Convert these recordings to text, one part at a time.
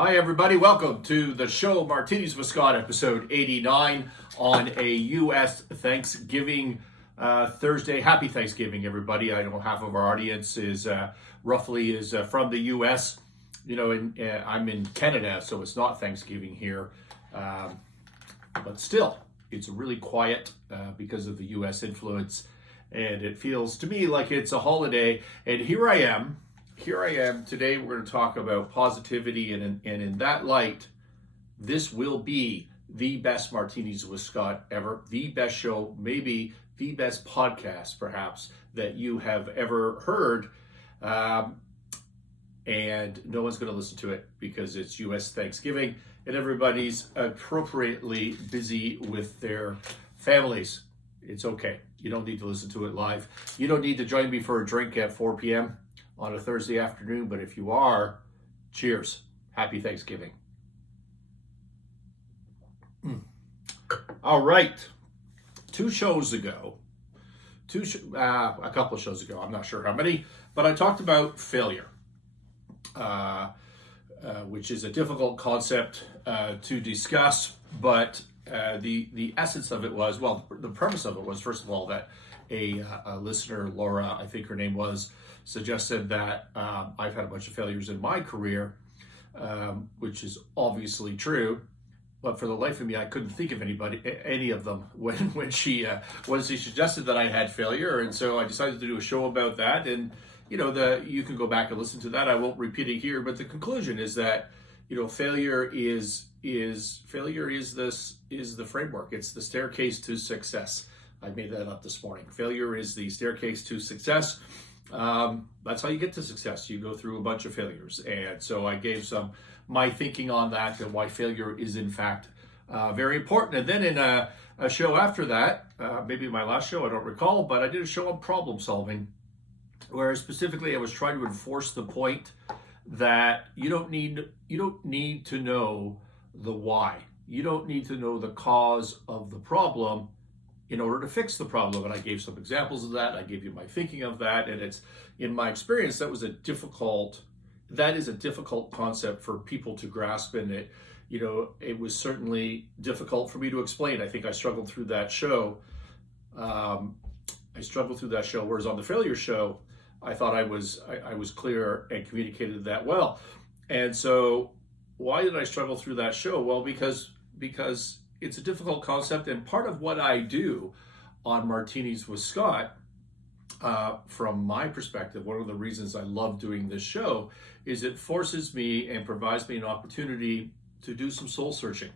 Hi, everybody. Welcome to the show, Martinis with Scott, episode 89 on a U.S. Thanksgiving Thursday. Happy Thanksgiving, everybody. I know half of our audience is roughly from the U.S. You know, I'm in Canada, so it's not Thanksgiving here. But still, it's really quiet because of the U.S. influence. And it feels to me like it's a holiday. And here I am today. We're going to talk about positivity, and in that light, this will be the best Martinis with Scott ever, the best show, maybe the best podcast perhaps that you have ever heard, and no one's going to listen to it because it's U.S. Thanksgiving and everybody's appropriately busy with their families. It's okay. You don't need to listen to it live. You don't need to join me for a drink at 4 p.m. on a Thursday afternoon, but if you are, cheers. Happy Thanksgiving. All right. A couple of shows ago, I'm not sure how many, but I talked about failure, which is a difficult concept to discuss, but the essence of it was, well, the premise of it was, first of all, that a listener, Laura, I think her name was, suggested that I've had a bunch of failures in my career, which is obviously true, but for the life of me, I couldn't think of any of them when she suggested that I had failure, and so I decided to do a show about that. And you can go back and listen to that. I won't repeat it here, but the conclusion is that failure is the framework. It's the staircase to success. I made that up this morning. Failure is the staircase to success. That's how you get to success. You go through a bunch of failures. And so I gave my thinking on that and why failure is in fact very important. And then in a show after that, maybe my last show, I don't recall, but I did a show on problem solving, where specifically I was trying to enforce the point that you don't need to know the why. You don't need to know the cause of the problem in order to fix the problem. And I gave some examples of that. I gave you my thinking of that. And it's, in my experience, that is a difficult concept for people to grasp. And it was certainly difficult for me to explain. I think I struggled through that show. Whereas on the failure show, I thought I was clear and communicated that well. And so why did I struggle through that show? Well, because it's a difficult concept, and part of what I do on Martinis with Scott, from my perspective, one of the reasons I love doing this show is it forces me and provides me an opportunity to do some soul searching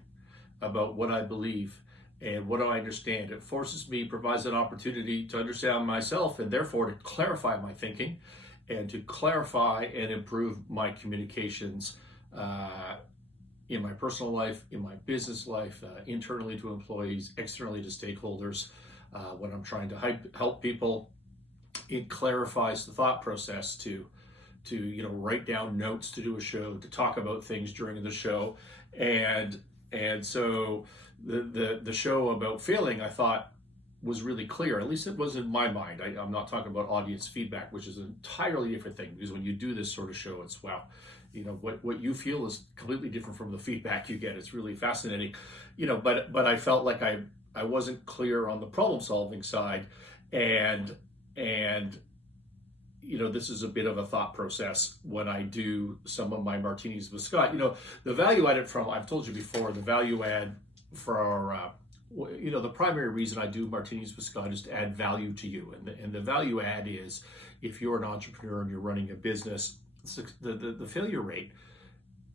about what I believe and what I understand. It provides an opportunity to understand myself, and therefore to clarify my thinking and to clarify and improve my communications in my personal life, in my business life, internally to employees, externally to stakeholders. When I'm trying to help people, it clarifies the thought process to write down notes to do a show, to talk about things during the show, and so the show about failing, I thought, was really clear. At least it was in my mind. I'm not talking about audience feedback, which is an entirely different thing, because when you do this sort of show, it's wow. What you feel is completely different from the feedback you get. It's really fascinating, but I felt like I wasn't clear on the problem solving side, and this is a bit of a thought process when I do some of my Martinis with Scott. The value added I've told you before, the value add for the primary reason I do Martinis with Scott is to add value to you, and the value add is, if you're an entrepreneur and you're running a business, the failure rate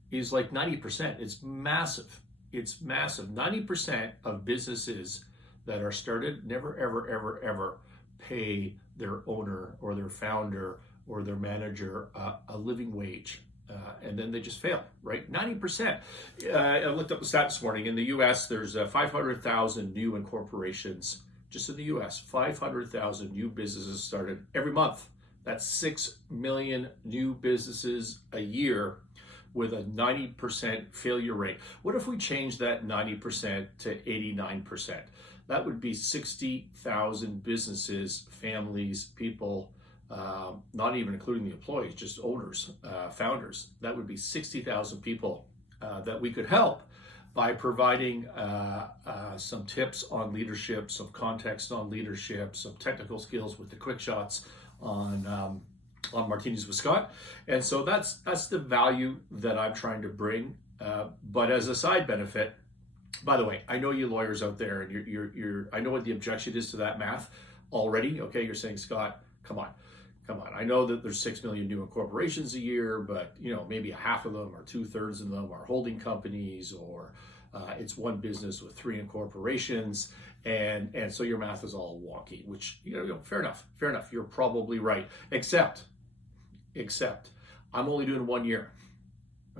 is like 90%. It's massive. 90% of businesses that are started never, ever, ever, ever pay their owner or their founder or their manager a living wage. And then they just fail, right? 90%. I looked up the stat this morning. In the U.S., there's 500,000 new incorporations. Just in the U.S., 500,000 new businesses started every month. That's 6 million new businesses a year with a 90% failure rate. What if we change that 90% to 89%? That would be 60,000 businesses, families, people, not even including the employees, just owners, founders. That would be 60,000 people that we could help by providing some tips on leadership, some context on leadership, some technical skills with the quick shots on Martinis with Scott. And so that's the value that I'm trying to bring. But as a side benefit, by the way, I know you lawyers out there, and you're I know what the objection is to that math already. Okay, you're saying, Scott, come on. I know that there's 6 million new incorporations a year, but maybe a half of them or 2/3 of them are holding companies, or it's one business with 3 incorporations, and so your math is all wonky. Which fair enough. You're probably right. Except I'm only doing 1 year.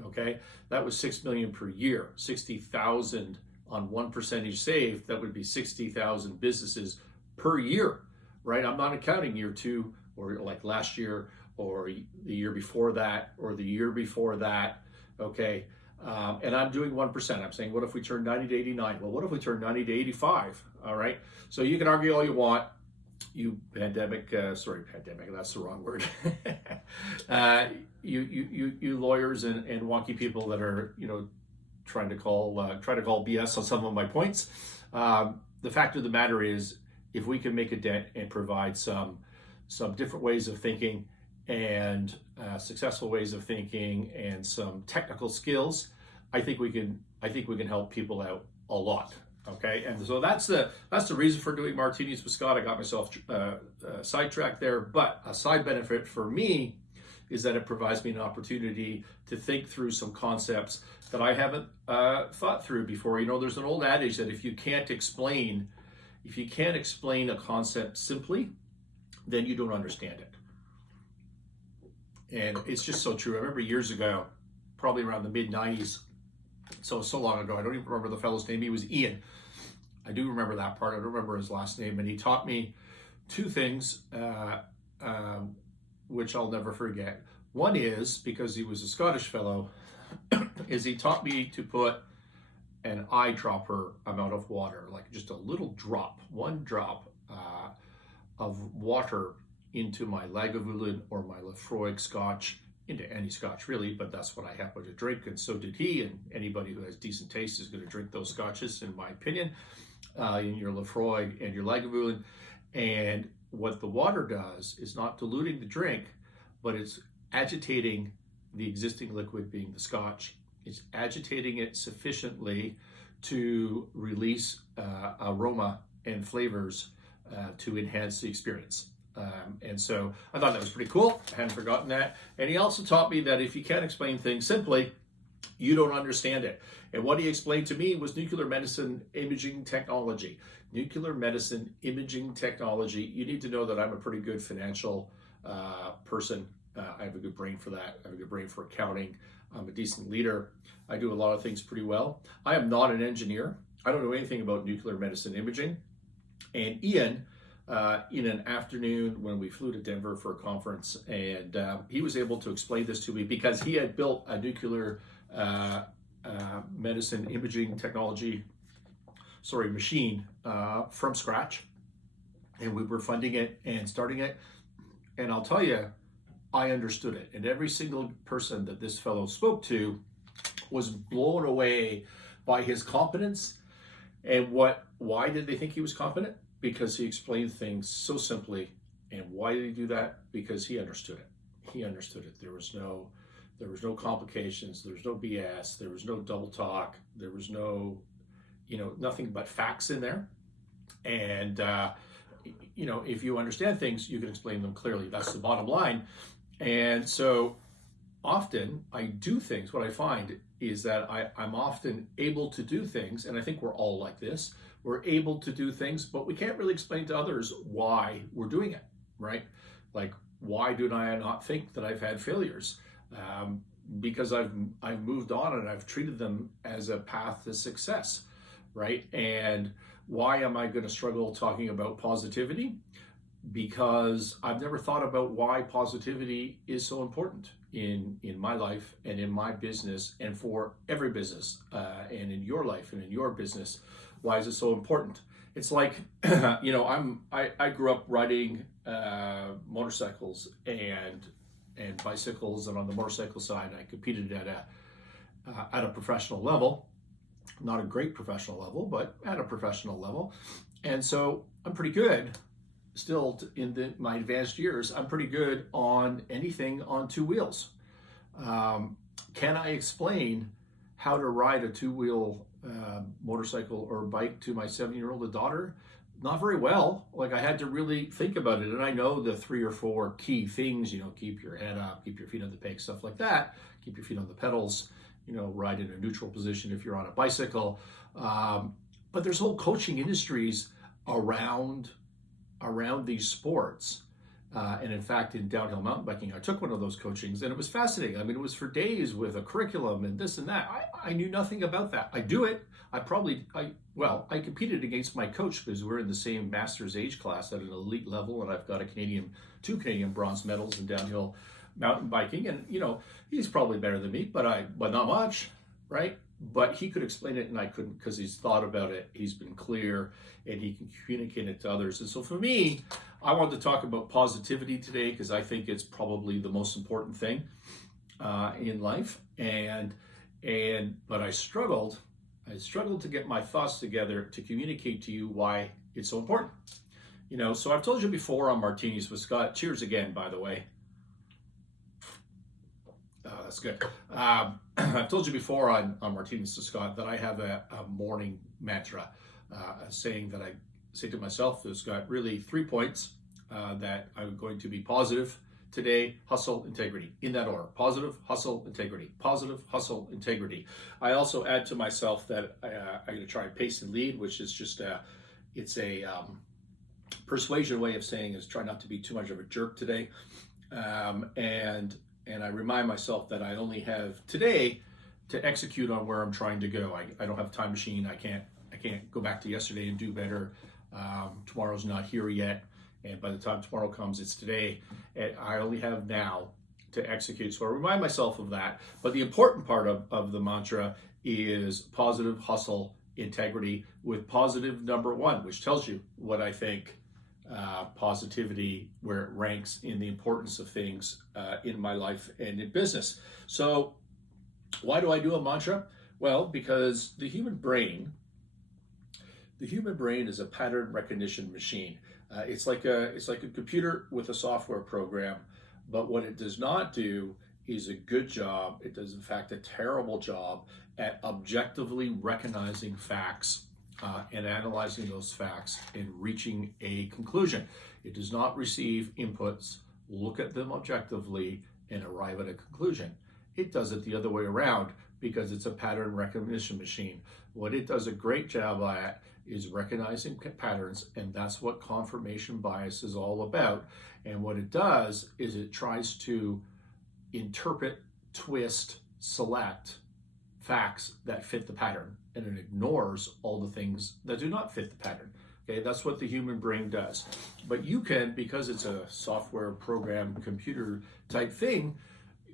Okay, that was 6 million per year, 60,000 on 1% saved. That would be 60,000 businesses per year, right? I'm not accounting year 2 or like last year or the year before that or the year before that. Okay, and I'm doing 1%. I'm saying, what if we turn 90 to 89? Well, what if we turn 90 to 85? All right. So you can argue all you want. You pandemic, that's the wrong word. You lawyers and wonky people that are trying to call BS on some of my points. The fact of the matter is, if we can make a dent and provide some different ways of thinking and successful ways of thinking and some technical skills, I think we can help people out a lot. Okay, and so that's the reason for doing Martinis with Scott. I got myself sidetracked there, but a side benefit for me is that it provides me an opportunity to think through some concepts that I haven't thought through before. There's an old adage that if you can't explain a concept simply, then you don't understand it. And it's just so true. I remember years ago, probably around the mid-90s, so long ago, I don't even remember the fellow's name. He was Ian. I do remember that part. I don't remember his last name. And he taught me 2 things, which I'll never forget. One is, because he was a Scottish fellow, is he taught me to put an eyedropper amount of water, like just a little drop, 1 drop of water into my Lagavulin or my Lefroy Scotch, into any Scotch really, but that's what I happen to drink, and so did he. And anybody who has decent taste is going to drink those Scotches, in my opinion, in your Lefroy and your Lagavulin. And what the water does is not diluting the drink, but it's agitating the existing liquid, being the Scotch. It's agitating it sufficiently to release aroma and flavors to enhance the experience. And so I thought that was pretty cool. I hadn't forgotten that. And he also taught me that if you can't explain things simply, you don't understand it. And what he explained to me was nuclear medicine imaging technology. Nuclear medicine imaging technology. You need to know that I'm a pretty good financial person. I have a good brain for that. I have a good brain for accounting. I'm a decent leader. I do a lot of things pretty well. I am not an engineer. I don't know anything about nuclear medicine imaging. And Ian, in an afternoon when we flew to Denver for a conference, and he was able to explain this to me because he had built a nuclear medicine imaging technology machine from scratch, and we were funding it and starting it. And I'll tell you, I understood it, and every single person that this fellow spoke to was blown away by his competence. And why did they think he was competent? Because he explained things so simply. And why did he do that? Because he understood it. He understood it. There was no complications. There was no BS. There was no double talk. There was no, nothing but facts in there. And if you understand things, you can explain them clearly. That's the bottom line. And so often I do things. What I find is that I'm often able to do things, and I think we're all like this. We're able to do things, but we can't really explain to others why we're doing it, right? Like, why do I not think that I've had failures? Because I've moved on and I've treated them as a path to success, right? And why am I going to struggle talking about positivity? Because I've never thought about why positivity is so important in my life and in my business and for every business and in your life and in your business. Why is it so important? It's like, I grew up riding motorcycles and bicycles, and on the motorcycle side, I competed at at a professional level, not a great professional level, but at a professional level. And so I'm pretty good still in my advanced years. I'm pretty good on anything on two wheels. Can I explain how to ride a two-wheel motorcycle or bike to my 7-year-old daughter? Not very well. Like, I had to really think about it. And I know the 3 or 4 key things, keep your head up, keep your feet on the pegs, stuff like that. Keep your feet on the pedals, ride in a neutral position if you're on a bicycle. But there's whole coaching industries around these sports. And in fact, in downhill mountain biking, I took one of those coachings and it was fascinating. I mean, it was for days with a curriculum and this and that. I knew nothing about that. I do it. I competed against my coach because we're in the same master's age class at an elite level, and I've got 2 Canadian bronze medals in downhill mountain biking. And, he's probably better than me, but not much, right? But he could explain it and I couldn't, because he's thought about it, he's been clear, and he can communicate it to others. And so for me, I wanted to talk about positivity today because I think it's probably the most important thing in life. But I struggled to get my thoughts together to communicate to you why it's so important. So I've told you before on Martinis with Scott. Cheers again, by the way. That's good. I've told you before on Martinis with Scott that I have a morning mantra, a saying that I say to myself. There's got really 3 points that I'm going to be positive today: hustle, integrity, in that order. Positive, hustle, integrity. Positive, hustle, integrity. I also add to myself that I'm going to try and pace and lead, which is just it's a persuasion way of saying is try not to be too much of a jerk today. And I remind myself that I only have today to execute on where I'm trying to go. I don't have a time machine. I can't go back to yesterday and do better. Tomorrow's not here yet. And by the time tomorrow comes, it's today. And I only have now to execute. So I remind myself of that. But the important part of the mantra is positive, hustle, integrity, with positive number 1, which tells you what I think positivity, where it ranks in the importance of things in my life and in business. So why do I do a mantra? Well, because the human brain is a pattern recognition machine. It's like a computer with a software program, but what it does not do is a good job. It does, in fact, a terrible job at objectively recognizing facts and analyzing those facts and reaching a conclusion. It does not receive inputs, look at them objectively, and arrive at a conclusion. It does it the other way around because it's a pattern recognition machine. What it does a great job at is recognizing patterns, and that's what confirmation bias is all about. And what it does is it tries to interpret, twist, select facts that fit the pattern, and it ignores all the things that do not fit the pattern. Okay, that's what the human brain does. But you can, because it's a software program, computer type thing,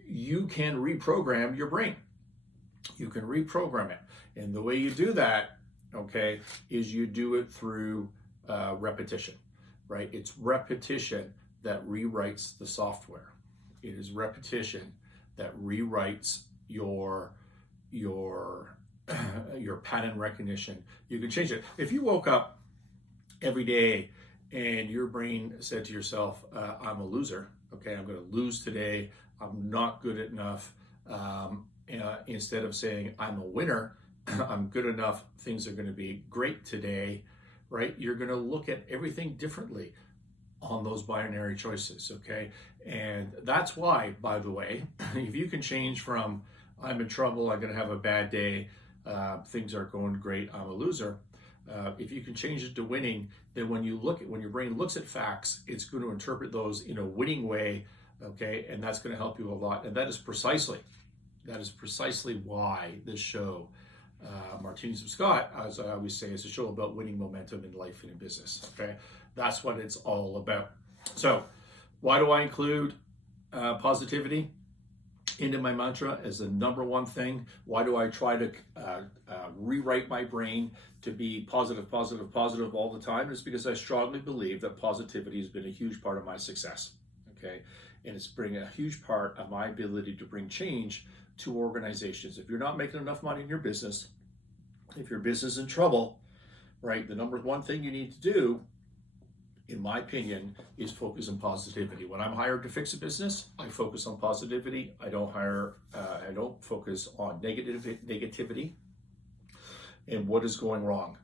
you can reprogram your brain. You can reprogram it. And the way you do that, okay, is you do it through repetition, right? It's repetition that rewrites the software. It is repetition that rewrites your pattern recognition. You can change it. If you woke up every day and your brain said to yourself, I'm a loser, okay, I'm going to lose today, I'm not good enough, instead of saying I'm a winner, I'm good enough, things are going to be great today, right? You're going to look at everything differently on those binary choices, okay? And that's why, by the way, if you can change from I'm in trouble, I'm going to have a bad day, things aren't going great, I'm a loser, if you can change it to winning, then when your brain looks at facts, it's going to interpret those in a winning way, okay? And that's going to help you a lot. And that is precisely why this show, Martinis with Scott, as I always say, is a show about winning momentum in life and in business, okay? That's what it's all about. So why do I include positivity into my mantra as the number 1 thing? Why do I try to rewrite my brain to be positive, positive, positive all the time? It's because I strongly believe that positivity has been a huge part of my success, okay? And it's been a huge part of my ability to bring change to organizations. If you're not making enough money in your business, if your business is in trouble, right, the number one thing you need to do, in my opinion, is focus on positivity. When I'm hired to fix a business, I focus on positivity. I don't focus on negativity and what is going wrong.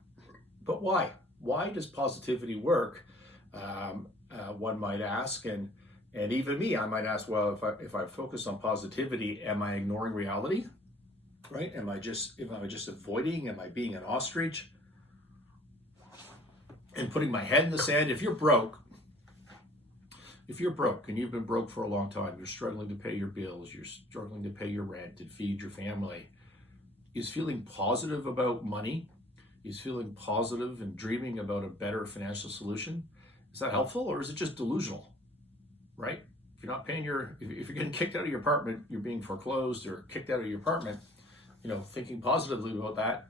But why? Why does positivity work? One might ask, and even me, I might ask, well, if I focus on positivity, am I ignoring reality? Right? Am I just avoiding? Am I being an ostrich and putting my head in the sand? If you're broke and you've been broke for a long time, you're struggling to pay your bills, you're struggling to pay your rent and feed your family, is feeling positive about money, is feeling positive and dreaming about a better financial solution, is that helpful, or is it just delusional? Right? If you're not paying if you're getting kicked out of your apartment, you're being foreclosed or kicked out of your apartment, thinking positively about that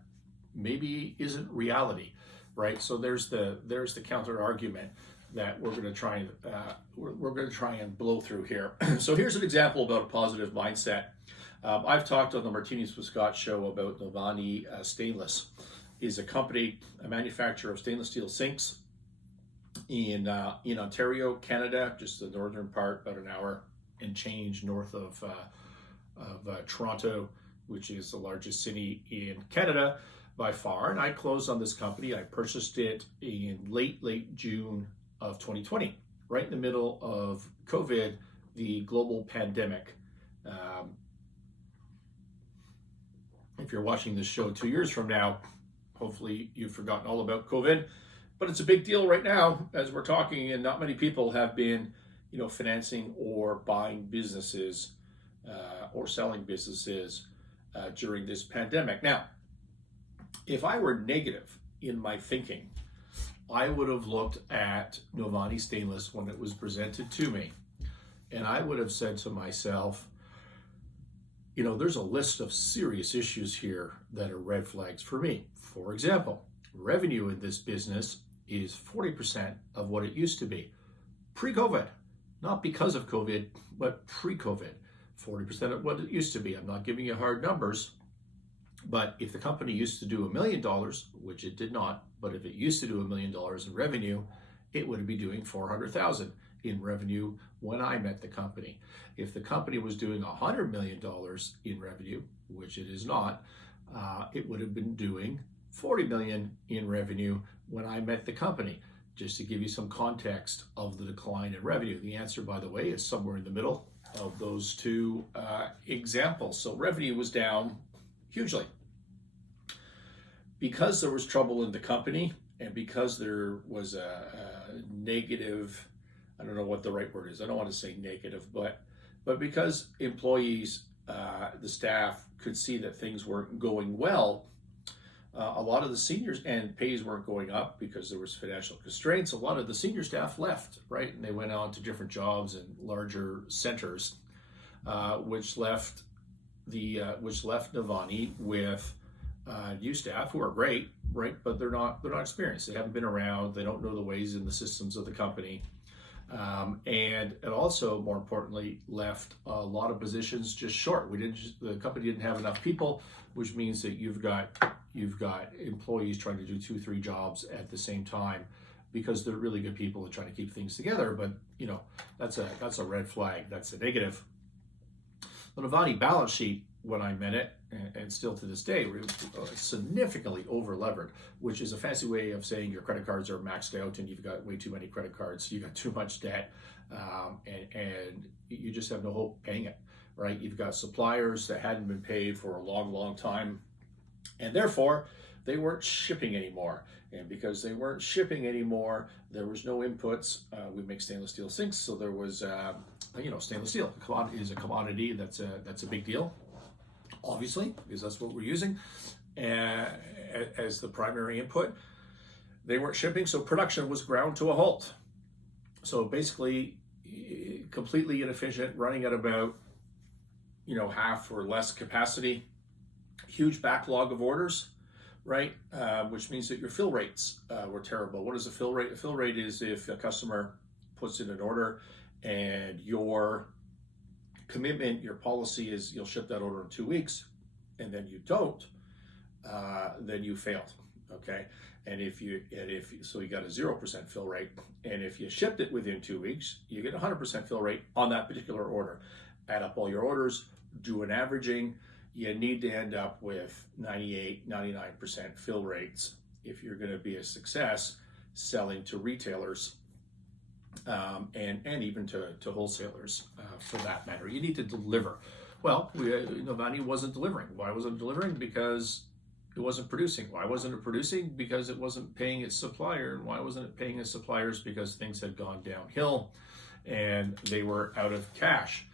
maybe isn't reality, right? So there's the counter argument that we're going to try and blow through here. So here's an example about a positive mindset. I've talked on the Martinis with Scott show about Novani Stainless. Is a company, a manufacturer of stainless steel sinks in Ontario, Canada, just the northern part, about an hour and change north of Toronto, which is the largest city in Canada by far. And I closed on this company. I purchased it in late June of 2020, right in the middle of COVID, the global pandemic. If you're watching this show 2 years from now, hopefully you've forgotten all about COVID, but it's a big deal right now as we're talking, and not many people have been, financing or buying businesses or selling businesses during this pandemic. Now, if I were negative in my thinking, I would have looked at Novani Stainless when it was presented to me, and I would have said to myself, there's a list of serious issues here that are red flags for me. For example, revenue in this business is 40% of what it used to be pre-COVID, not because of COVID, but pre-COVID. 40% of what it used to be. I'm not giving you hard numbers, but if the company used to do $1 million, which it did not, but if it used to do $1 million in revenue, it would be doing $400,000 in revenue when I met the company. If the company was doing $100 million in revenue, which it is not, it would have been doing $40 million in revenue when I met the company. Just to give you some context of the decline in revenue. The answer, by the way, is somewhere in the middle of those two examples. So revenue was down hugely. Because there was trouble in the company, and because there was a negative, I don't know what the right word is, I don't want to say negative, but because employees, the staff could see that things weren't going well, a lot of the seniors, and pays weren't going up because there was financial constraints, a lot of the senior staff left, right? And they went on to different jobs in larger centers, which left Novani with new staff who are great, right? But they're not experienced. They haven't been around. They don't know the ways and the systems of the company. And it also, more importantly, left a lot of positions just short. The company didn't have enough people, which means that you've got employees trying to do 2-3 jobs at the same time because they're really good people and trying to keep things together. But that's a red flag. That's a negative. The Novani balance sheet, when I met it, and still to this day, we're significantly over-levered, which is a fancy way of saying your credit cards are maxed out and you've got way too many credit cards, you've got too much debt, and you just have no hope paying it, right? You've got suppliers that hadn't been paid for a long, long time, and therefore, they weren't shipping anymore. And because they weren't shipping anymore, there was no inputs. We make stainless steel sinks, so there was, stainless steel is a commodity. That's a big deal, obviously, because that's what we're using as the primary input. They weren't shipping, so production was ground to a halt. So basically, completely inefficient, running at about half or less capacity. Huge backlog of orders, right? Which means that your fill rates were terrible. What is a fill rate? A fill rate is if a customer puts in an order and your commitment, your policy is you'll ship that order in 2 weeks, and then you don't, then you failed. Okay, and if you got a 0% fill rate, and if you shipped it within 2 weeks, you get a 100% fill rate on that particular order. Add up all your orders, do an averaging. You need to end up with 98, 99% fill rates if you're going to be a success selling to retailers, and even to wholesalers, for that matter. You need to deliver. Well, Novani wasn't delivering. Why wasn't it delivering? Because it wasn't producing. Why wasn't it producing? Because it wasn't paying its supplier. And why wasn't it paying its suppliers? Because things had gone downhill and they were out of cash.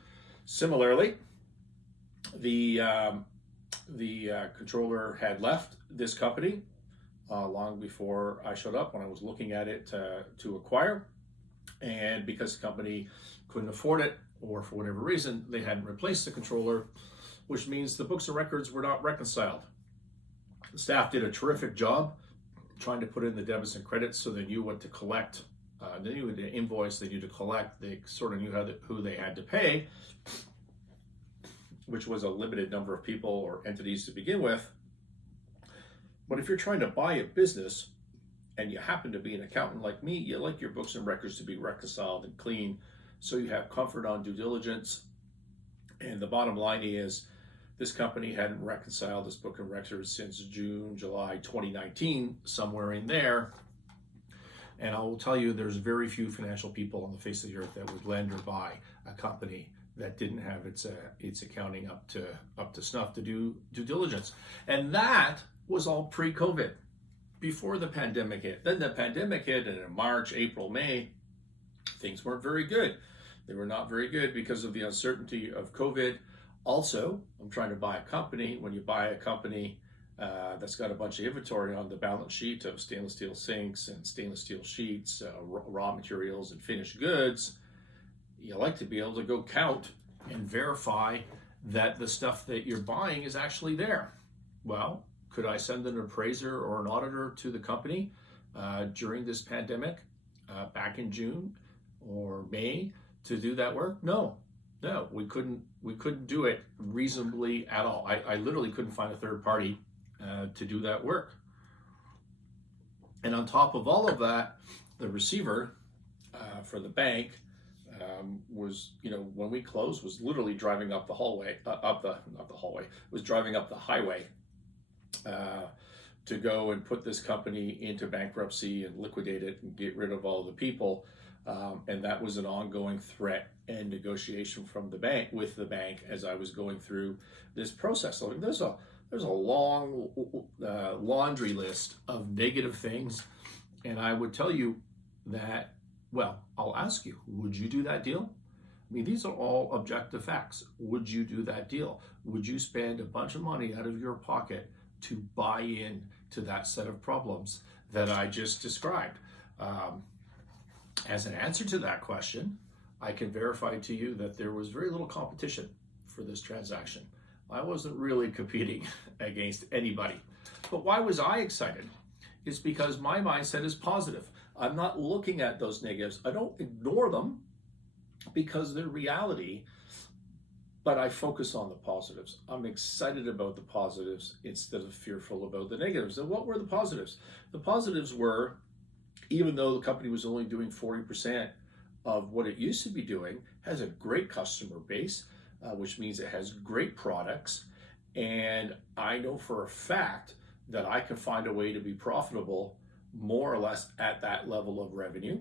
Similarly, the controller had left this company long before I showed up, when I was looking at it to acquire. And because the company couldn't afford it, or for whatever reason, they hadn't replaced the controller, which means the books and records were not reconciled. The staff did a terrific job trying to put in the debits and credits so they knew what to collect. They knew the invoice, they knew to collect, they sort of knew who they had to pay, which was a limited number of people or entities to begin with. But if you're trying to buy a business and you happen to be an accountant like me, you like your books and records to be reconciled and clean, so you have comfort on due diligence. And the bottom line is, this company hadn't reconciled this book and records since June, July 2019, somewhere in there. And I will tell you, there's very few financial people on the face of the earth that would lend or buy a company that didn't have its accounting up to snuff to do due diligence. And that was all pre-COVID, before the pandemic hit. Then the pandemic hit, and in March, April, May, things weren't very good. They were not very good because of the uncertainty of COVID. Also, I'm trying to buy a company. When you buy a company that's got a bunch of inventory on the balance sheet of stainless steel sinks and stainless steel sheets, raw materials and finished goods, you like to be able to go count and verify that the stuff that you're buying is actually there. Well, could I send an appraiser or an auditor to the company during this pandemic back in June or May to do that work? No, we couldn't do it reasonably at all. I literally couldn't find a third party to do that work. And on top of all of that, the receiver for the bank was, when we closed, was literally driving up the hallway, was driving up the highway to go and put this company into bankruptcy and liquidate it and get rid of all the people. And that was an ongoing threat and negotiation from the bank with the bank as I was going through this process. So there's a long laundry list of negative things, and I would tell you that, well, I'll ask you, would you do that deal? I mean, these are all objective facts. Would you do that deal? Would you spend a bunch of money out of your pocket to buy in to that set of problems that I just described? As an answer to that question, I can verify to you that there was very little competition for this transaction. I wasn't really competing against anybody. But why was I excited? It's because my mindset is positive. I'm not looking at those negatives. I don't ignore them because they're reality, but I focus on the positives. I'm excited about the positives instead of fearful about the negatives. And what were the positives? The positives were, even though the company was only doing 40% of what it used to be doing, has a great customer base, which means it has great products. And I know for a fact that I can find a way to be profitable more or less at that level of revenue.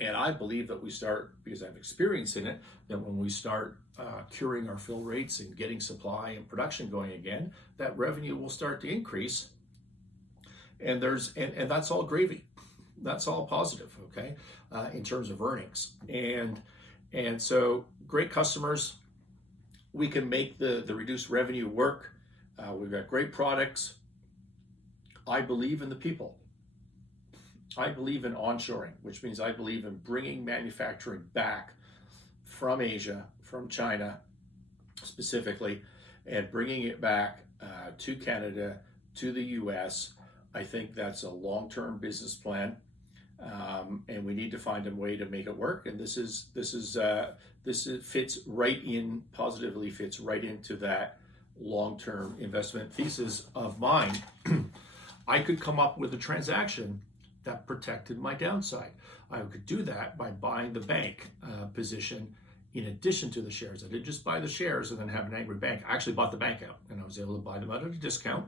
And I believe that we start, because I have experience in it, that when we start curing our fill rates and getting supply and production going again, that revenue will start to increase. And that's all gravy. That's all positive, okay, in terms of earnings. And so great customers, we can make the reduced revenue work. We've got great products. I believe in the people. I believe in onshoring, which means I believe in bringing manufacturing back from Asia, from China specifically, and bringing it back to Canada, to the US. I think that's a long-term business plan. and we need to find a way to make it work. And fits right in, positively fits right into that long-term investment thesis of mine. I could come up with a transaction that protected my downside. I could do that by buying the bank position in addition to the shares. I didn't just buy the shares and then have an angry bank. I actually bought the bank out, and I was able to buy them out at a discount,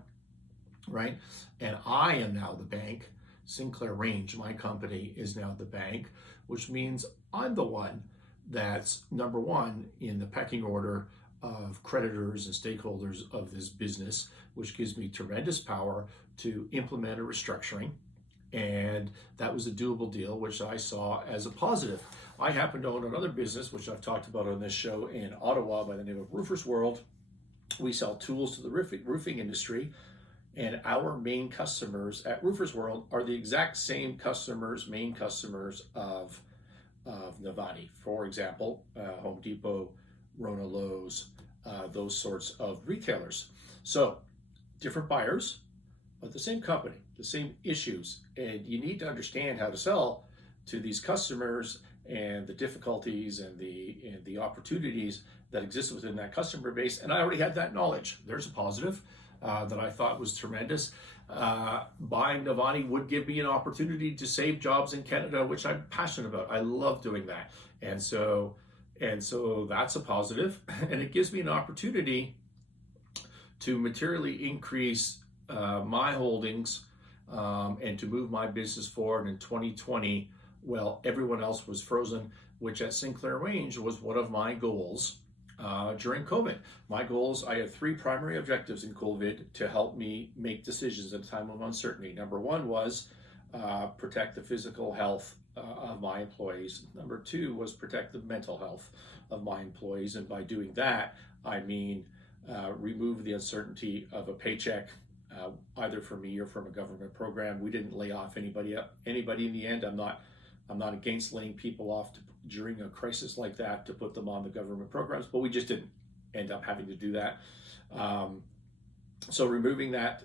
right? And I am now the bank. Sinclair Range, my company, is now the bank, which means I'm the one that's number one in the pecking order of creditors and stakeholders of this business, which gives me tremendous power to implement a restructuring. And that was a doable deal, which I saw as a positive. I happen to own another business, which I've talked about on this show, in Ottawa by the name of Roofers World. We sell tools to the roofing industry, and our main customers at Roofers World are the exact same main customers of Navani. For example, Home Depot, Rona Lowe's, those sorts of retailers. So different buyers, but the same company, the same issues. And you need to understand how to sell to these customers and the difficulties and the opportunities that exist within that customer base. And I already had that knowledge. There's a positive that I thought was tremendous. Buying Navani would give me an opportunity to save jobs in Canada, which I'm passionate about. I love doing that. And so that's a positive. And it gives me an opportunity to materially increase my holdings and to move my business forward in 2020. Well, everyone else was frozen, which at Sinclair Range was one of my goals during COVID. My goals, I had three primary objectives in COVID to help me make decisions at a time of uncertainty. Number one was protect the physical health of my employees. Number two was protect the mental health of my employees. And by doing that, I mean remove the uncertainty of a paycheck, either from me or from a government program. We didn't lay off anybody in the end. I'm not against laying people off during a crisis like that to put them on the government programs, but we just didn't end up having to do that. So removing that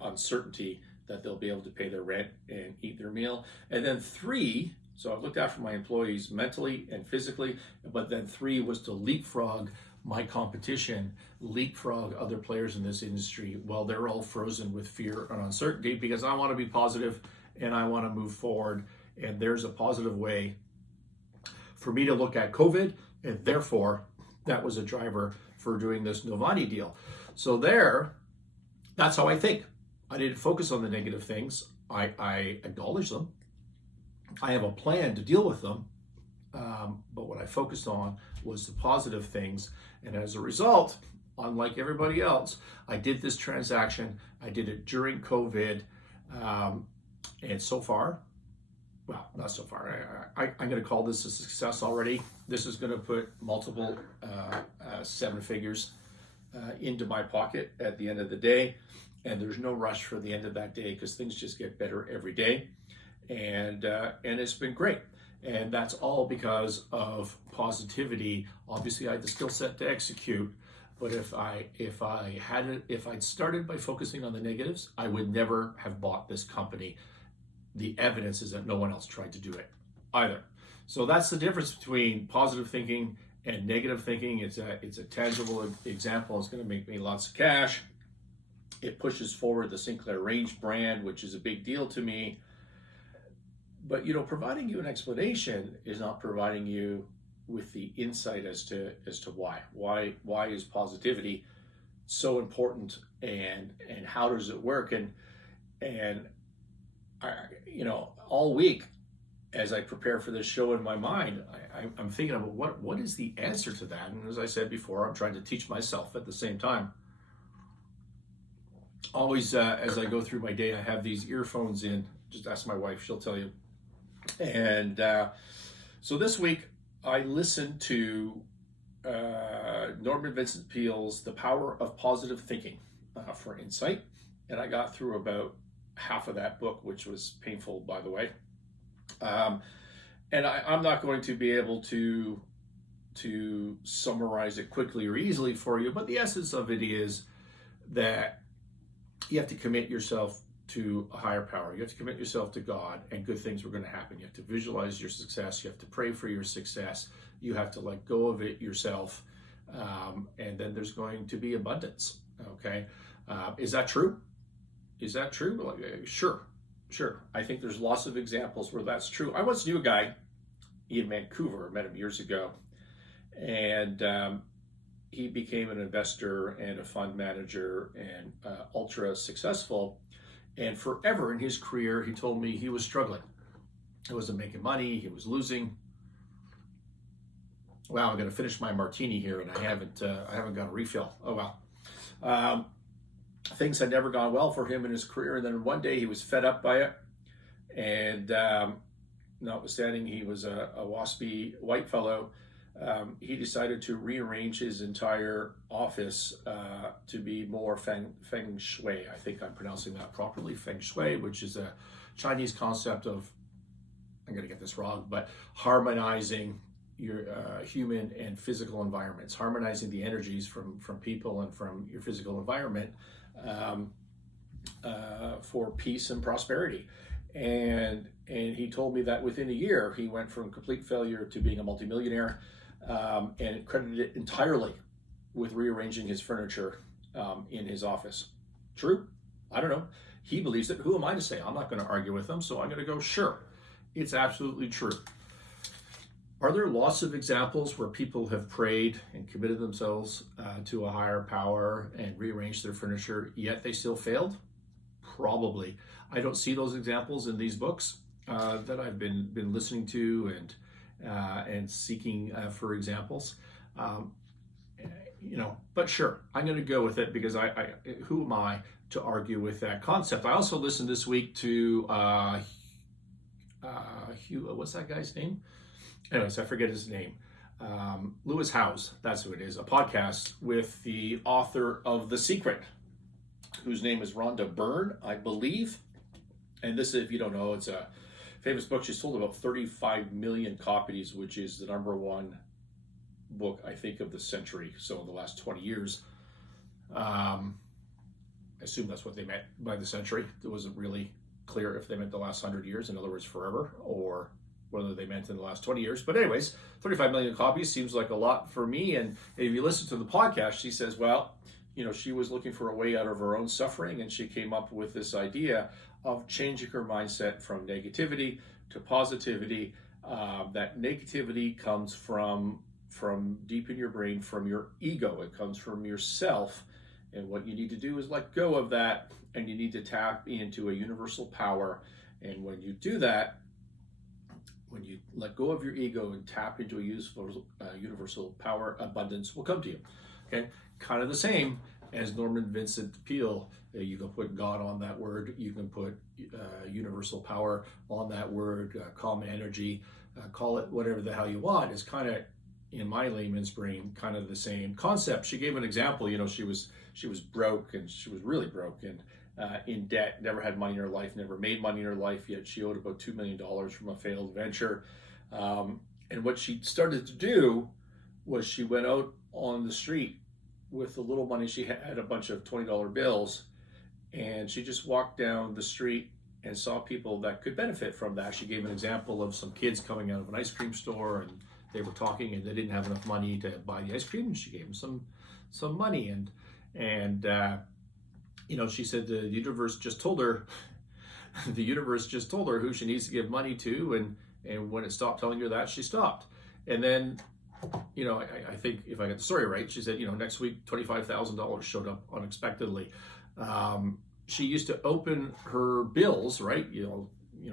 uncertainty that they'll be able to pay their rent and eat their meal. And then three, so I've looked after my employees mentally and physically, but then three was to leapfrog my competition, leapfrog other players in this industry while they're all frozen with fear and uncertainty, because I want to be positive and I want to move forward. And there's a positive way for me to look at COVID, and therefore that was a driver for doing this Navani deal. So that's how I think. I didn't focus on the negative things. I acknowledge them. I have a plan to deal with them. But what I focused on was the positive things. And as a result, unlike everybody else, I did this transaction. I did it during COVID. And so far, well, not so far, I'm going to call this a success already. This is going to put multiple seven figures into my pocket at the end of the day. And there's no rush for the end of that day because things just get better every day. And it's been great. And that's all because of positivity. Obviously, I had the skill set to execute, but if I'd started by focusing on the negatives, I would never have bought this company. The evidence is that no one else tried to do it either. So that's the difference between positive thinking and negative thinking. It's a tangible example. It's going to make me lots of cash. It pushes forward the Sinclair Range brand, which is a big deal to me. But providing you an explanation is not providing you with the insight as to why. Why is positivity so important, and how does it work? And I, all week as I prepare for this show in my mind, I'm thinking about what is the answer to that. And as I said before, I'm trying to teach myself at the same time. Always, as I go through my day, I have these earphones in. Just ask my wife; she'll tell you. And so this week, I listened to Norman Vincent Peale's "The Power of Positive Thinking" for insight, and I got through about half of that book, which was painful, by the way. And I'm not going to be able to summarize it quickly or easily for you, but the essence of it is that you have to commit yourself to a higher power. You have to commit yourself to God, and good things were going to happen. You have to visualize your success. You have to pray for your success. You have to let go of it yourself. And then there's going to be abundance. Okay. Is that true? Is that true? Sure. I think there's lots of examples where that's true. I once knew a guy in Vancouver, I met him years ago, and he became an investor and a fund manager and ultra successful. And forever in his career, he told me he was struggling. He wasn't making money. He was losing. Wow, I'm going to finish my martini here, and I haven't got a refill. Oh well. Things had never gone well for him in his career, and then one day he was fed up by it. And notwithstanding he was a waspy white fellow, he decided to rearrange his entire office to be more feng shui. I think I'm pronouncing that properly, feng shui, which is a Chinese concept of, I'm going to get this wrong, but harmonizing your human and physical environments, harmonizing the energies from people and from your physical environment for peace and prosperity. And he told me that within a year, he went from complete failure to being a multimillionaire, and credited it entirely with rearranging his furniture in his office. True? I don't know. He believes it. Who am I to say? I'm not going to argue with him, so I'm going to go, sure, it's absolutely true. Are there lots of examples where people have prayed and committed themselves to a higher power and rearranged their furniture, yet they still failed? Probably. I don't see those examples in these books that I've been listening to and seeking for examples. But sure, I'm going to go with it because I who am I to argue with that concept? I also listened this week to what's that guy's name? Anyways, I forget his name. Lewis Howes, that's who it is, a podcast with the author of The Secret, whose name is Rhonda Byrne, I believe. And this, if you don't know, it's a famous book. She sold about 35 million copies, which is the #1 book, I think, of the century. So in the last 20 years. I assume that's what they meant by the century. It wasn't really clear if they meant the last 100 years, in other words, forever, or whether they meant in the last 20 years. But anyways, 35 million copies seems like a lot for me. And if you listen to the podcast, she says, well, she was looking for a way out of her own suffering, and she came up with this idea of changing her mindset from negativity to positivity. That negativity comes from deep in your brain, from your ego. It comes from yourself. And what you need to do is let go of that, and you need to tap into a universal power. And when you do that, when you let go of your ego and tap into a universal power, abundance will come to you. Okay, kind of the same as Norman Vincent Peale. You can put God on that word. You can put universal power on that word. Calm energy. Call it whatever the hell you want. It's kind of, in my layman's brain, kind of the same concept. She gave an example. She was broke, and she was really broke and in debt. Never had money in her life. Never made money in her life. Yet she owed about $2 million from a failed venture. And what she started to do was she went out on the street with the little money she had, a bunch of $20 bills, and she just walked down the street and saw people that could benefit from that. She gave an example of some kids coming out of an ice cream store, and they were talking, and they didn't have enough money to buy the ice cream, and she gave them some money, and she said the universe just told her who she needs to give money to, and when it stopped telling her that, she stopped. And then I think if I got the story right, she said, next week, $25,000 showed up unexpectedly. She used to open her bills, right?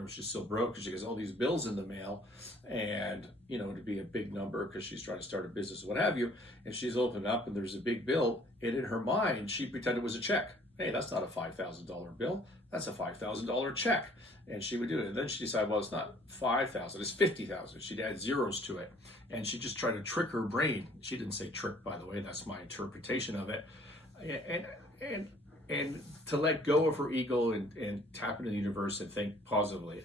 She's still broke because she gets all these bills in the mail, and, it'd be a big number because she's trying to start a business, what have you. And she's opened up and there's a big bill. And in her mind, she pretended it was a check. Hey, that's not a $5,000 bill. That's a $5,000 check. And she would do it. And then she decided, well, it's not 5,000, it's 50,000. She'd add zeros to it. And she just tried to trick her brain. She didn't say trick, by the way. That's my interpretation of it. And to let go of her ego and tap into the universe and think positively.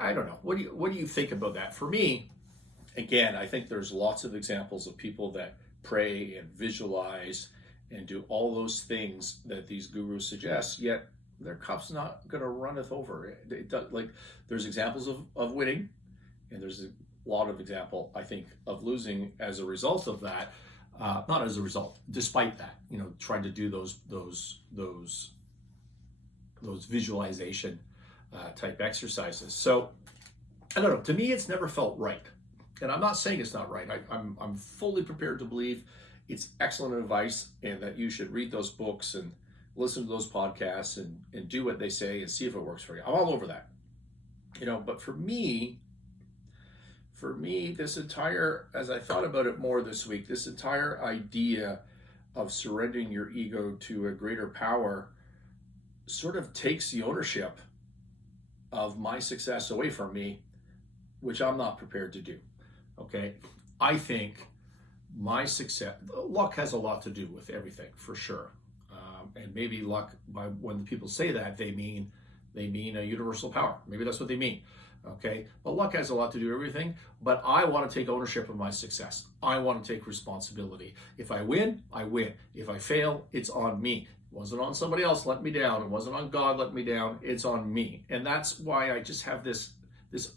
I don't know. What do you think about that? For me, again, I think there's lots of examples of people that pray and visualize and do all those things that these gurus suggest, yet their cup's not going to runneth over. Like, there's examples of winning, and there's a lot of example, I think, of losing as a result of that. Not as a result, despite that, trying to do those visualization type exercises. So I don't know. To me, it's never felt right, and I'm not saying it's not right. I'm fully prepared to believe it's excellent advice, and that you should read those books and listen to those podcasts and do what they say and see if it works for you. I'm all over that, But for me, this entire, as I thought about it more this week, this entire idea of surrendering your ego to a greater power sort of takes the ownership of my success away from me, which I'm not prepared to do. Okay. I think my success, luck has a lot to do with everything, for sure. And maybe luck, when people say that, they mean a universal power. Maybe that's what they mean. Okay. But luck has a lot to do with everything. But I want to take ownership of my success. I want to take responsibility. If I win, I win. If I fail, it's on me. It wasn't on somebody else letting me down. It wasn't on God letting me down. It's on me. And that's why I just have this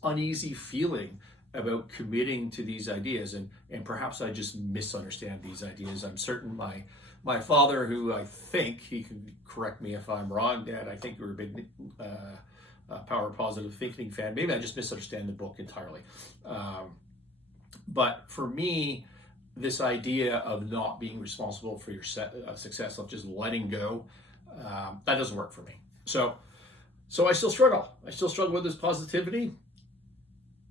uneasy feeling about committing to these ideas. And perhaps I just misunderstand these ideas. I'm certain my father, who I think, he can correct me if I'm wrong, Dad, I think you're a big power positive thinking fan. Maybe I just misunderstand the book entirely. But for me, this idea of not being responsible for your success, of just letting go, that doesn't work for me. So I still struggle. I still struggle with this positivity.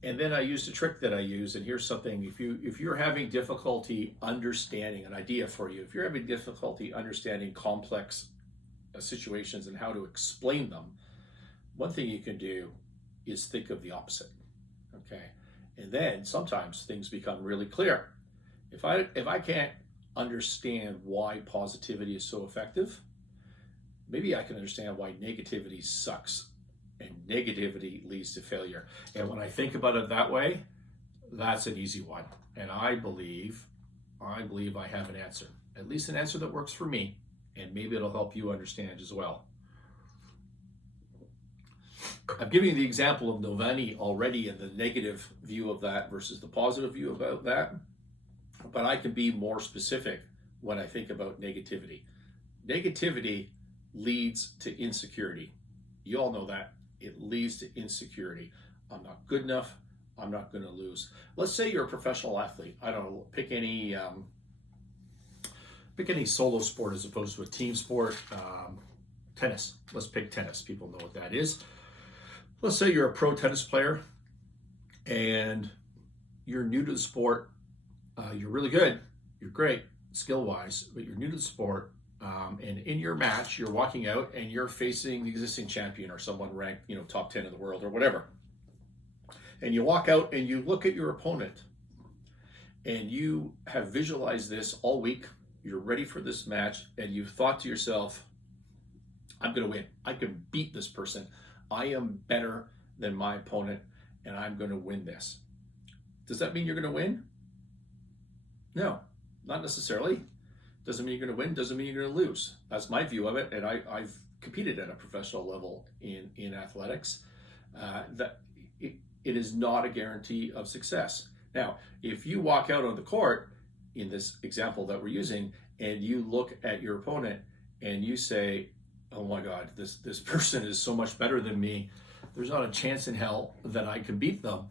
And then I used a trick that I use, and here's something: if you're having difficulty understanding an idea for you, if you're having difficulty understanding complex situations and how to explain them, one thing you can do is think of the opposite. Okay, and then sometimes things become really clear. If I can't understand why positivity is so effective, maybe I can understand why negativity sucks. And negativity leads to failure. And when I think about it that way, that's an easy one. And I believe I have an answer, at least an answer that works for me, and maybe it'll help you understand as well. I've given you the example of Novani already, and the negative view of that versus the positive view about that, but I can be more specific when I think about negativity. Negativity leads to insecurity. You all know that. It leads to insecurity. I'm not good enough. I'm not going to lose. Let's say you're a professional athlete. I don't know. Pick any solo sport as opposed to a team sport. Tennis. Let's pick tennis. People know what that is. Let's say you're a pro tennis player and you're new to the sport. You're really good. You're great skill-wise, but you're new to the sport. And in your match, you're walking out and you're facing the existing champion or someone ranked, top 10 in the world or whatever. And you walk out and you look at your opponent and you have visualized this all week. You're ready for this match and you've thought to yourself, I'm going to win. I can beat this person. I am better than my opponent and I'm going to win this. Does that mean you're going to win? No, not necessarily. Doesn't mean you're going to win, doesn't mean you're going to lose. That's my view of it, and I've competed at a professional level in athletics. That it is not a guarantee of success. Now, if you walk out on the court, in this example that we're using, and you look at your opponent and you say, oh my God, this person is so much better than me, there's not a chance in hell that I can beat them.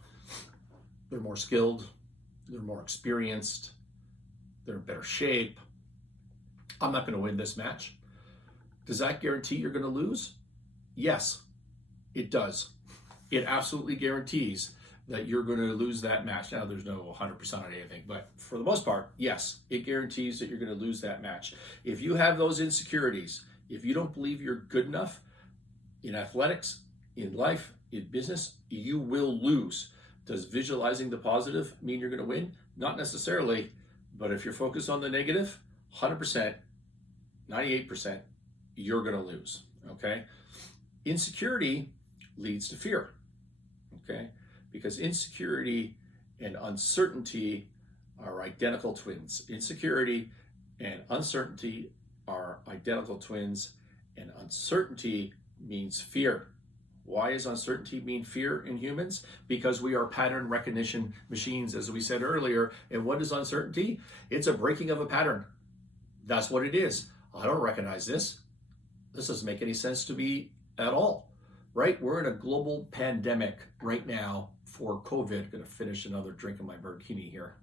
They're more skilled, they're more experienced, they're in better shape. I'm not going to win this match. Does that guarantee you're going to lose? Yes, it does. It absolutely guarantees that you're going to lose that match. Now, there's no 100% on anything, but for the most part, yes, it guarantees that you're going to lose that match. If you have those insecurities, if you don't believe you're good enough in athletics, in life, in business, you will lose. Does visualizing the positive mean you're going to win? Not necessarily, but if you're focused on the negative, 100%, 98%, you're going to lose, okay? Insecurity leads to fear, okay? Because insecurity and uncertainty are identical twins. Insecurity and uncertainty are identical twins, and uncertainty means fear. Why does uncertainty mean fear in humans? Because we are pattern recognition machines, as we said earlier. And what is uncertainty? It's a breaking of a pattern. That's what it is. I don't recognize this. This doesn't make any sense to me at all, right? We're in a global pandemic right now for COVID. I'm going to finish another drink of my martini here.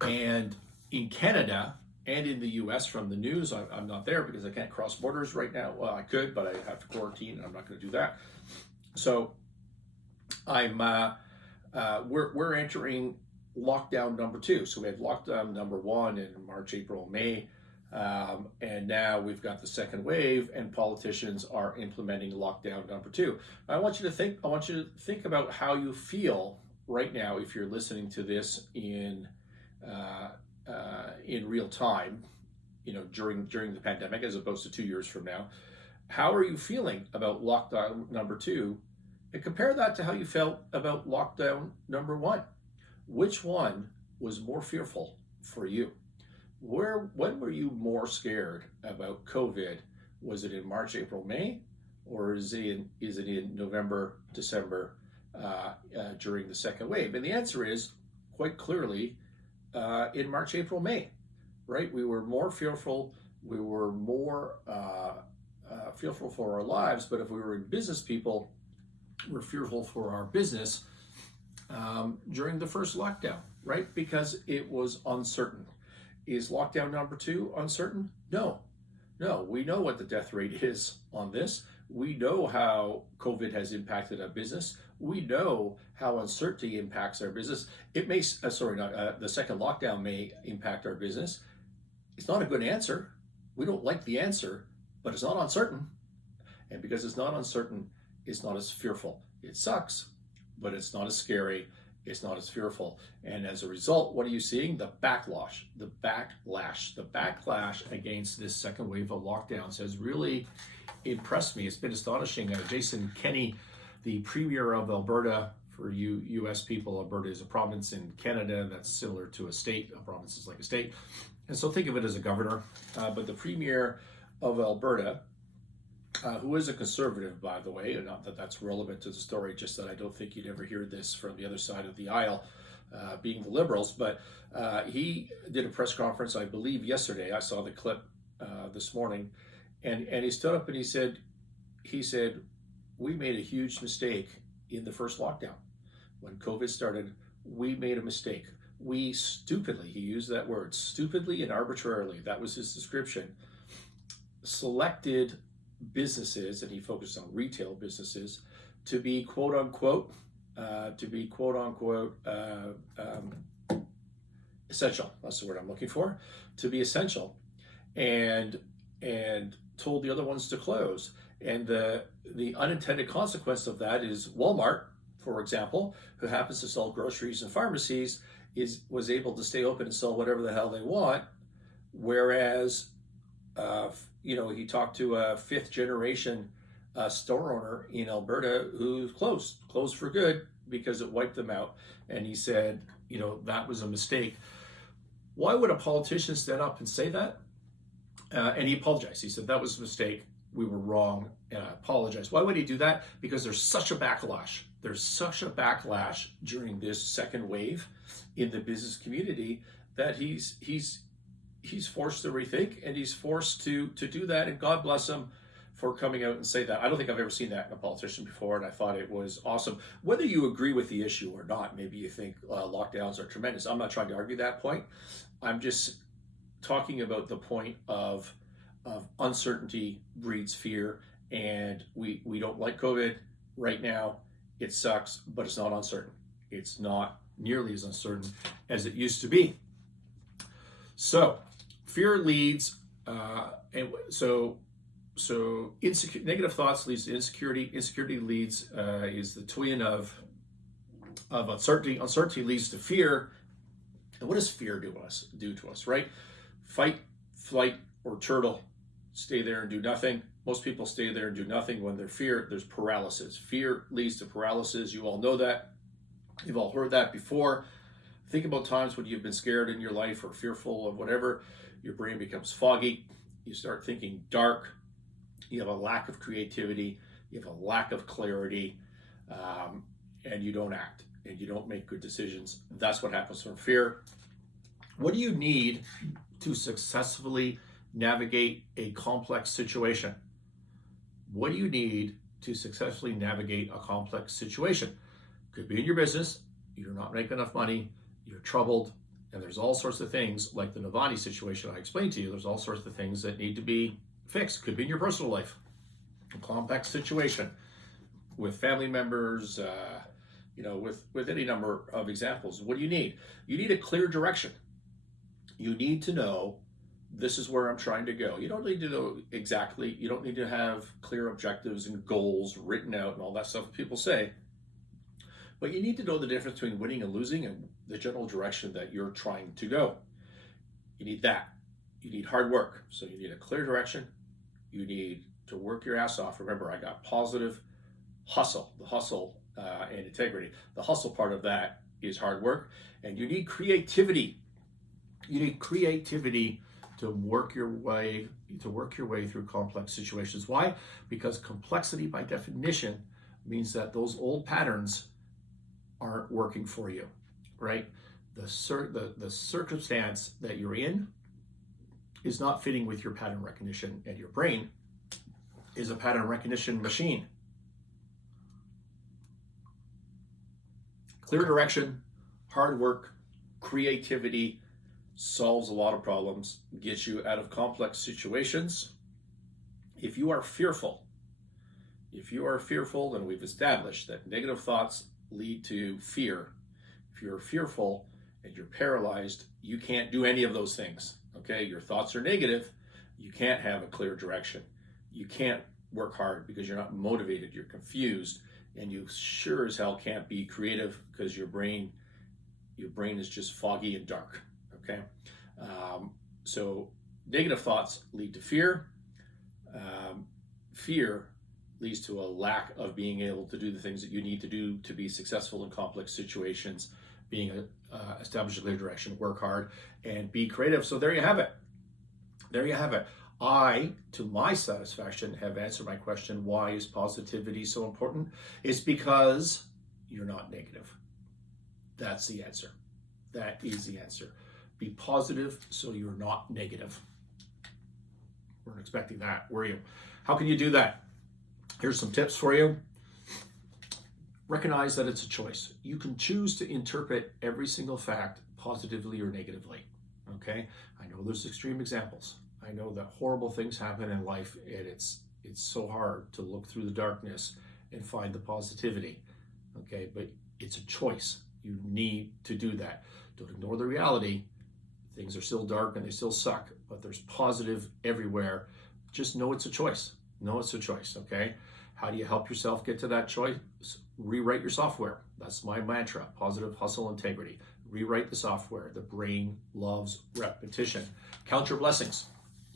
And in Canada and in the US from the news, I'm not there because I can't cross borders right now. Well, I could, but I have to quarantine and I'm not going to do that. So we're entering lockdown number 2. So we had lockdown number 1 in March, April, May. And now we've got the second wave, and politicians are implementing lockdown number 2. I want you to think about how you feel right now if you're listening to this in real time, during the pandemic, as opposed to 2 years from now. How are you feeling about lockdown number 2? And compare that to how you felt about lockdown number 1. Which one was more fearful for you? When were you more scared about COVID? Was it in March, April, May, or is it in November, December, during the second wave? And the answer is quite clearly in March, April, May, right? We were more fearful. We were more fearful for our lives. But if we were in business people, we're fearful for our business during the first lockdown, right? Because it was uncertain. Is lockdown number 2 uncertain? No. We know what the death rate is on this. We know how COVID has impacted our business. We know how uncertainty impacts our business. It may, the second lockdown may impact our business. It's not a good answer. We don't like the answer, but it's not uncertain. And because it's not uncertain, it's not as fearful. It sucks, but it's not as scary. It's not as fearful. And as a result, what are you seeing? The backlash against this second wave of lockdowns has really impressed me. It's been astonishing. Jason Kenney, the Premier of Alberta, for you US people, Alberta is a province in Canada that's similar to a state. A province is like a state. And so think of it as a governor. But the Premier of Alberta, who is a conservative, by the way, and not that that's relevant to the story, just that I don't think you'd ever hear this from the other side of the aisle, being the Liberals, but he did a press conference, I believe yesterday. I saw the clip this morning, and he stood up and he said, we made a huge mistake in the first lockdown. When COVID started, we made a mistake. We stupidly, he used that word, stupidly and arbitrarily, that was his description, selected businesses, and he focused on retail businesses, to be quote unquote essential. That's the word I'm looking for. To be essential, and told the other ones to close. And the unintended consequence of that is Walmart, for example, who happens to sell groceries and pharmacies, was able to stay open and sell whatever the hell they want, whereas he talked to a 5th generation store owner in Alberta who closed for good because it wiped them out. And he said, that was a mistake. Why would a politician stand up and say that? And he apologized. He said, that was a mistake. We were wrong. And I apologize. Why would he do that? Because there's such a backlash. There's such a backlash during this second wave in the business community that he's forced to rethink, and he's forced to do that. And God bless him for coming out and say that. I don't think I've ever seen that in a politician before, and I thought it was awesome. Whether you agree with the issue or not, maybe you think lockdowns are tremendous. I'm not trying to argue that point. I'm just talking about the point of uncertainty breeds fear, and we don't like COVID right now. It sucks, but it's not uncertain. It's not nearly as uncertain as it used to be. So fear leads, negative thoughts leads to insecurity. Insecurity leads is the twin of uncertainty. Uncertainty leads to fear. And what does fear do to us, right? Fight, flight, or turtle. Stay there and do nothing. Most people stay there and do nothing when there's paralysis. Fear leads to paralysis. You all know that. You've all heard that before. Think about times when you've been scared in your life or fearful of whatever. Your brain becomes foggy. You start thinking dark. You have a lack of creativity, you have a lack of clarity, and you don't act and you don't make good decisions. That's what happens from fear. What do you need to successfully navigate a complex situation? What do you need to successfully navigate a complex situation? Could be in your business, you're not making enough money, you're troubled, and there's all sorts of things like the Navani situation I explained to you. There's all sorts of things that need to be fixed. Could be in your personal life, a complex situation with family members, with any number of examples. What do you need? You need a clear direction. You need to know this is where I'm trying to go. You don't need to know exactly. You don't need to have clear objectives and goals written out and all that stuff that people say. But you need to know the difference between winning and losing and the general direction that you're trying to go. You need that. You need hard work. So you need a clear direction. You need to work your ass off. Remember, I got positive hustle, the hustle and integrity. The hustle part of that is hard work. And you need creativity. You need creativity to work your way through complex situations. Why? Because complexity by definition means that those old patterns aren't working for you, right? The circumstance that you're in is not fitting with your pattern recognition, and your brain is a pattern recognition machine. Clear direction, hard work, creativity solves a lot of problems, gets you out of complex situations. If you are fearful, then we've established that negative thoughts lead to fear. If you're fearful and you're paralyzed, you can't do any of those things. Okay, your thoughts are negative. You can't have a clear direction. You can't work hard because you're not motivated. You're confused, and you sure as hell can't be creative because your brain is just foggy and dark. Okay, so negative thoughts lead to fear. Fear leads to a lack of being able to do the things that you need to do to be successful in complex situations, establish a clear direction, work hard, and be creative. So there you have it. There you have it. I, to my satisfaction, have answered my question, why is positivity so important? It's because you're not negative. That's the answer. That is the answer. Be positive so you're not negative. Weren't expecting that, were you? How can you do that? Here's some tips for you. Recognize that it's a choice. You can choose to interpret every single fact positively or negatively, okay? I know there's extreme examples. I know that horrible things happen in life, and it's so hard to look through the darkness and find the positivity, okay? But it's a choice. You need to do that. Don't ignore the reality. Things are still dark and they still suck, but there's positive everywhere. Just know it's a choice. Know it's a choice, okay? How do you help yourself get to that choice? Rewrite your software. That's my mantra, positive hustle integrity. Rewrite the software. The brain loves repetition. Count your blessings.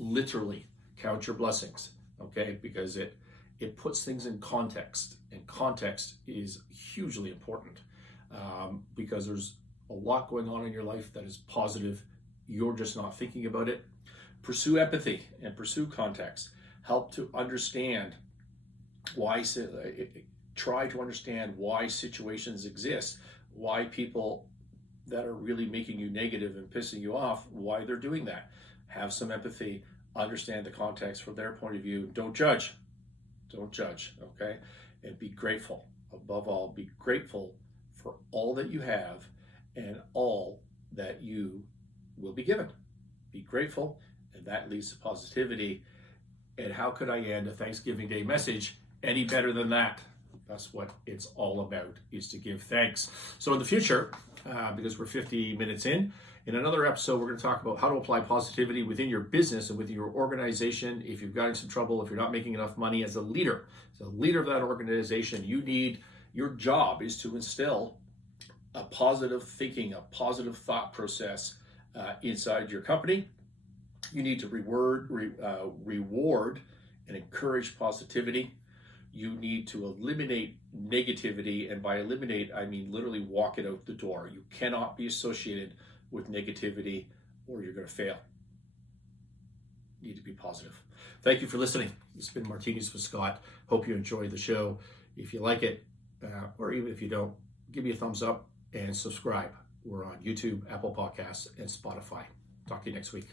Literally count your blessings, okay? Because it puts things in context, and context is hugely important because there's a lot going on in your life that is positive. You're just not thinking about it. Pursue empathy and pursue context. Help to understand try to understand why situations exist, why people that are really making you negative and pissing you off, why they're doing that. Have some empathy, understand the context from their point of view. Don't judge, okay? And be grateful. Above all, be grateful for all that you have and all that you will be given. Be grateful, and that leads to positivity. And how could I end a Thanksgiving Day message any better than that? That's what it's all about, is to give thanks. So in the future, because we're 50 minutes in another episode, we're going to talk about how to apply positivity within your business and within your organization. If you've got in some trouble, if you're not making enough money as a leader of that organization, your job is to instill a positive thinking, a positive thought process inside your company. You need to reward and encourage positivity. You need to eliminate negativity, and by eliminate, I mean literally walk it out the door. You cannot be associated with negativity or you're going to fail. need to be positive. Thank you for listening. It's been Martinis with Scott. Hope you enjoyed the show. If you like it, or even if you don't, give me a thumbs up and subscribe. We're on YouTube, Apple Podcasts, and Spotify. Talk to you next week.